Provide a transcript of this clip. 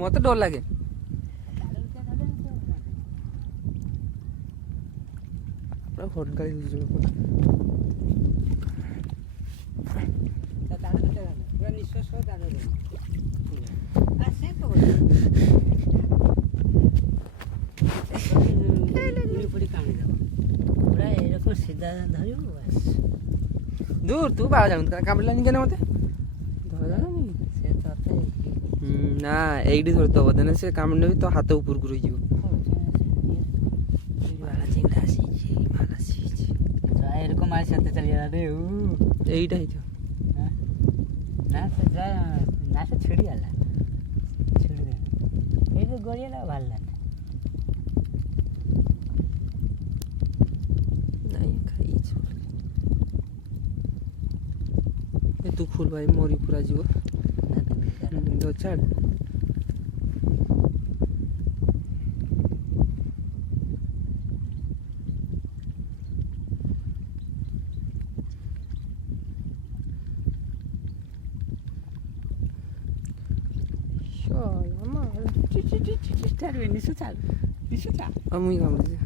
ମତେ ଡର ଲାଗେ। ପୁରା ହଡ଼ଗାଳି ହେଉଛି ପୁରା ନିଶ୍ୱାସ ପଡ଼ି କାଣିଦେବ ପୁରା ଏରকম ସିଧା ଧରିବୁ ବାସ୍। ଦୂର ତୁ ବାବା ଜାଣୁ କାମୁଡ଼ିଲାନି କେନ ମତେ ଧରାନି ସେ ତତେ ନା ଏଇଠି ଧରିଦବ ଦେନେ ସେ କାମୁଡ଼ି ନେବି ତୋ ହାତ ଉପରକୁ ରହିଯିବ। ମାଲା ଚିଙ୍ଗଡ଼ା ଆସିଛି ମାଲା ଆସିଛି ଏরকম মাছ সাথে চালিয়ে রে এইটা ହେଇଥିବ না সে যা না সে ছিড়ি গেল ছিড়ি দেবে এই যে গড়িয়াটা ভালো লাগে ନାଇଁ ଖାଇଛି ଏ ତୁ ଖୋଲ ଭାଇ ମରି ପୁରା ଯିବ ଛାଡ଼ ଚାଲ ନିଶ ଚାଲ ନିଶ ଚାଲ ମୁଇଁ କାମୁଡ଼ିଛି